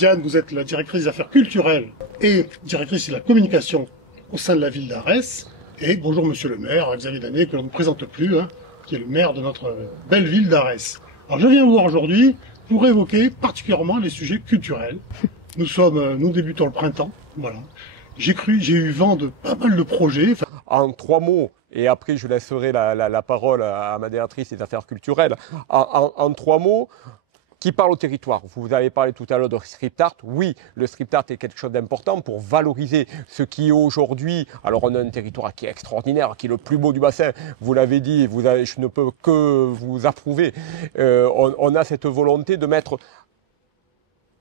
Diane, vous êtes la directrice des affaires culturelles et directrice de la communication au sein de la ville d'Arès. Et bonjour monsieur le maire, Xavier Danet, que l'on ne présente plus, qui est le maire de notre belle ville d'Arès. Alors je viens vous voir aujourd'hui pour évoquer particulièrement les sujets culturels. Nous débutons le printemps, voilà. J'ai eu vent de pas mal de projets. En 3 mots, et après je laisserai la parole à ma directrice des affaires culturelles, en 3 mots, qui parle au territoire. Vous avez parlé tout à l'heure de street art. Oui, le street art est quelque chose d'important pour valoriser ce qui est aujourd'hui. Alors on a un territoire qui est extraordinaire, qui est le plus beau du bassin. Vous l'avez dit, je ne peux que vous approuver. On a cette volonté de mettre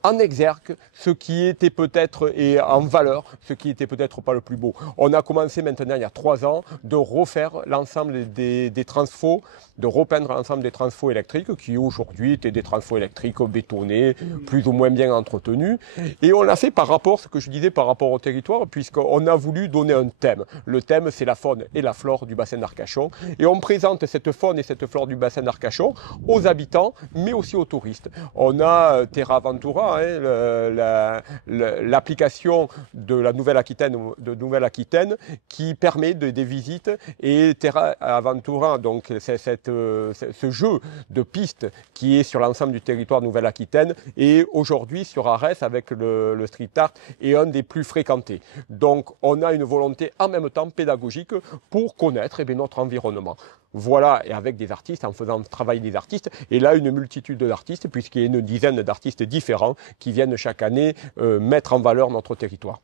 en exergue ce qui était peut-être et en valeur, ce qui était peut-être pas le plus beau. On a commencé maintenant il y a 3 ans de refaire l'ensemble des transfos, de repeindre l'ensemble des transfos électriques qui aujourd'hui étaient des transfos électriques bétonnés, plus ou moins bien entretenus. Et on l'a fait par rapport, ce que je disais, par rapport au territoire, puisqu'on a voulu donner un thème. Le thème, c'est la faune et la flore du bassin d'Arcachon. Et on présente cette faune et cette flore du bassin d'Arcachon aux habitants, mais aussi aux touristes. On a Terra Aventura, l'application de la Nouvelle-Aquitaine qui permet des visites, et Terra Aventura, donc ce jeu de pistes qui est sur l'ensemble du territoire Nouvelle-Aquitaine, et aujourd'hui sur Arès avec le street art est un des plus fréquentés. Donc on a une volonté en même temps pédagogique pour connaître notre environnement. Voilà, et avec des artistes, en faisant travailler des artistes, et là une multitude d'artistes, puisqu'il y a une dizaine d'artistes différents qui viennent chaque année mettre en valeur notre territoire.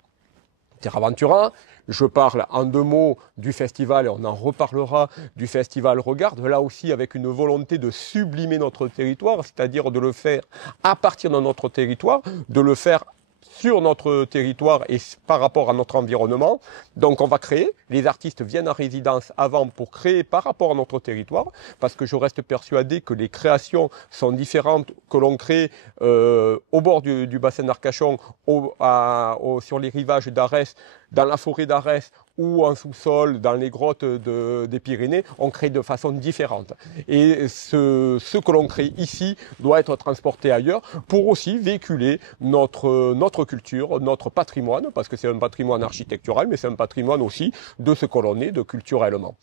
Terra Aventura, je parle en 2 mots du festival, et on en reparlera, du festival Regarde, là aussi avec une volonté de sublimer notre territoire, c'est-à-dire de le faire à partir de notre territoire, de le faire sur notre territoire et par rapport à notre environnement. Donc on va créer, les artistes viennent en résidence avant pour créer par rapport à notre territoire, parce que je reste persuadé que les créations sont différentes que l'on crée au bord du bassin d'Arcachon, sur les rivages d'Arès, dans la forêt d'Arès, ou en sous-sol, dans les grottes des Pyrénées, on crée de façon différente. Et ce que l'on crée ici doit être transporté ailleurs pour aussi véhiculer notre culture, notre patrimoine, parce que c'est un patrimoine architectural, mais c'est un patrimoine aussi de ce que l'on est, de culturellement.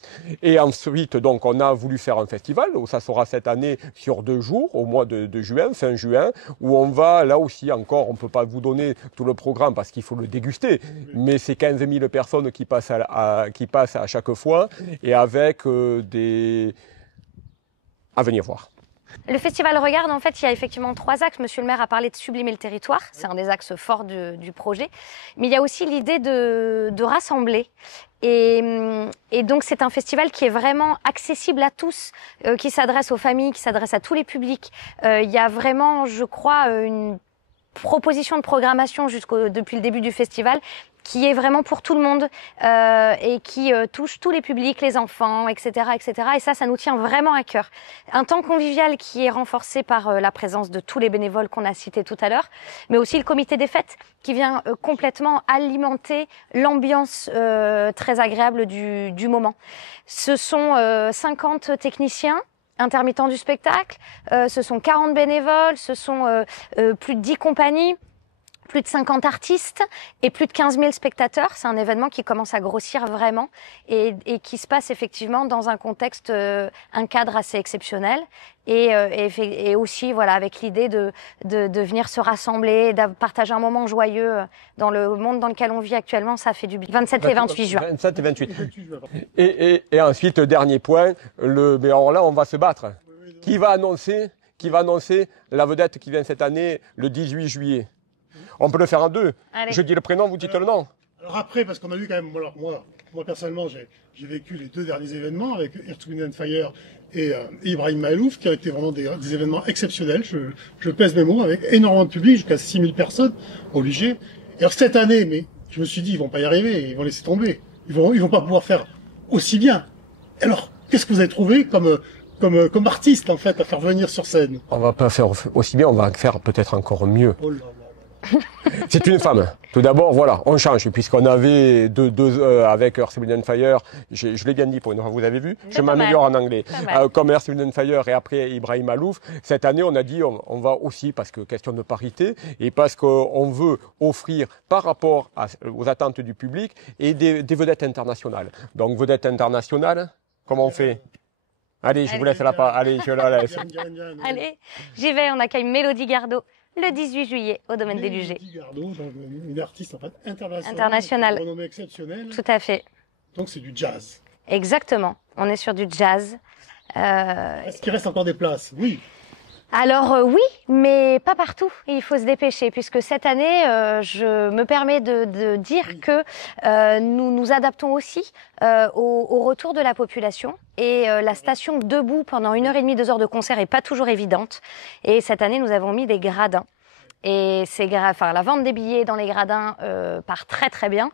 Et ensuite, donc, on a voulu faire un festival, ça sera cette année sur 2 jours, au mois de juin, fin juin, où on va, là aussi encore, on ne peut pas vous donner tout le programme parce qu'il faut le déguster, mais c'est 15 000 personnes qui passent à chaque fois, et avec à venir voir. Le festival Regarde, en fait, il y a effectivement 3 axes. Monsieur le maire a parlé de sublimer le territoire, c'est un des axes forts du projet. Mais il y a aussi l'idée de rassembler. Et donc c'est un festival qui est vraiment accessible à tous, qui s'adresse aux familles, qui s'adresse à tous les publics. Il y a vraiment, je crois, une proposition de programmation depuis le début du festival qui est vraiment pour tout le monde et qui touche tous les publics, les enfants, etc., etc. Et ça nous tient vraiment à cœur. Un temps convivial qui est renforcé par la présence de tous les bénévoles qu'on a cités tout à l'heure, mais aussi le comité des fêtes qui vient complètement alimenter l'ambiance très agréable du moment. Ce sont 50 techniciens intermittents du spectacle, ce sont 40 bénévoles, ce sont plus de 10 compagnies, plus de 50 artistes et plus de 15 000 spectateurs. C'est un événement qui commence à grossir vraiment et qui se passe effectivement dans un contexte, un cadre assez exceptionnel et aussi voilà, avec l'idée de venir se rassembler, de partager un moment joyeux dans le monde dans lequel on vit actuellement. Ça fait du bien. 27 et 28 juin. 27 et 28. Et ensuite, dernier point, mais alors là, on va se battre. Qui va annoncer la vedette qui vient cette année le 18 juillet? On peut le faire en 2. Allez. Je dis le prénom, vous dites le nom. Alors après, parce qu'on a vu quand même, alors moi personnellement, j'ai vécu les 2 derniers événements avec Earth, Wind and Fire et Ibrahim Maalouf, qui ont été vraiment des événements exceptionnels. Je pèse mes mots, avec énormément de public, jusqu'à 6 000 personnes obligées. Et alors cette année, mais je me suis dit, ils vont pas y arriver, ils vont laisser tomber. Ils vont pas pouvoir faire aussi bien. Alors, qu'est-ce que vous avez trouvé comme artiste, en fait, à faire venir sur scène? On va pas faire aussi bien, on va faire peut-être encore mieux. Oh là là. C'est une femme. Tout d'abord, voilà, on change, puisqu'on avait avec Earth, Wind & Fire, je l'ai bien dit pour une fois, vous avez vu, je m'améliore en anglais, comme Earth, Wind & Fire et après Ibrahim Malouf. Cette année, on a dit, on va aussi, parce que question de parité, et parce qu'on veut offrir par rapport aux attentes du public et des vedettes internationales. Donc, vedettes internationales, comment on fait? Allez, je vous laisse la parole. Allez, je la laisse. Allez, j'y vais, on accueille Mélodie Gardot le 18 juillet au domaine des Lugers. Mélodie Gardot, donc une artiste en fait Internationale. une renommée exceptionnelle. Tout à fait. Donc c'est du jazz. Exactement. On est sur du jazz. Est-ce qu'il reste encore des places? Oui. Alors oui, mais pas partout. Il faut se dépêcher puisque cette année, je me permets de dire que nous nous adaptons aussi au retour de la population et la station debout pendant 1h30, 2 heures de concert est pas toujours évidente. Et cette année, nous avons mis des gradins. Et la vente des billets dans les gradins part très très bien,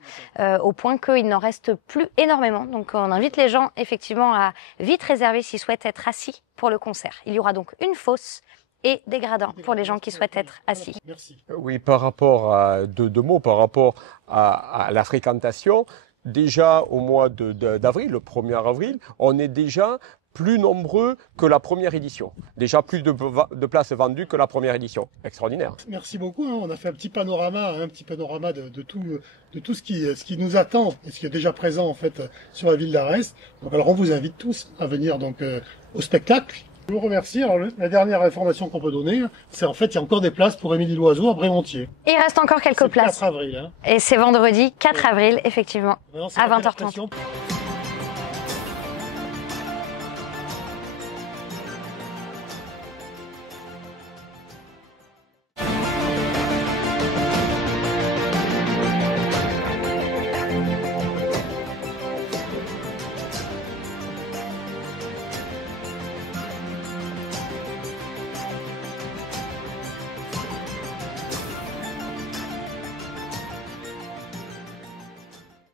au point qu'il n'en reste plus énormément. Donc on invite les gens effectivement à vite réserver s'ils souhaitent être assis pour le concert. Il y aura donc une fosse et des gradins pour les gens qui souhaitent être assis. Merci. Oui, par rapport à deux mots, par rapport à la fréquentation, déjà au mois d'avril, le 1er avril, on est déjà plus nombreux que la première édition. Déjà plus de places vendues que la première édition. Extraordinaire. Merci beaucoup. On a fait un petit panorama de tout ce qui nous attend et ce qui est déjà présent en fait sur la ville d'Arès. Donc alors on vous invite tous à venir donc au spectacle. Je vous remercie. Alors la dernière information qu'on peut donner, c'est en fait il y a encore des places pour Émilie Loiseau à Brémontier. Il reste encore quelques places. 4 avril. Hein. Et c'est vendredi 4 avril effectivement Vraiment, à 20h30.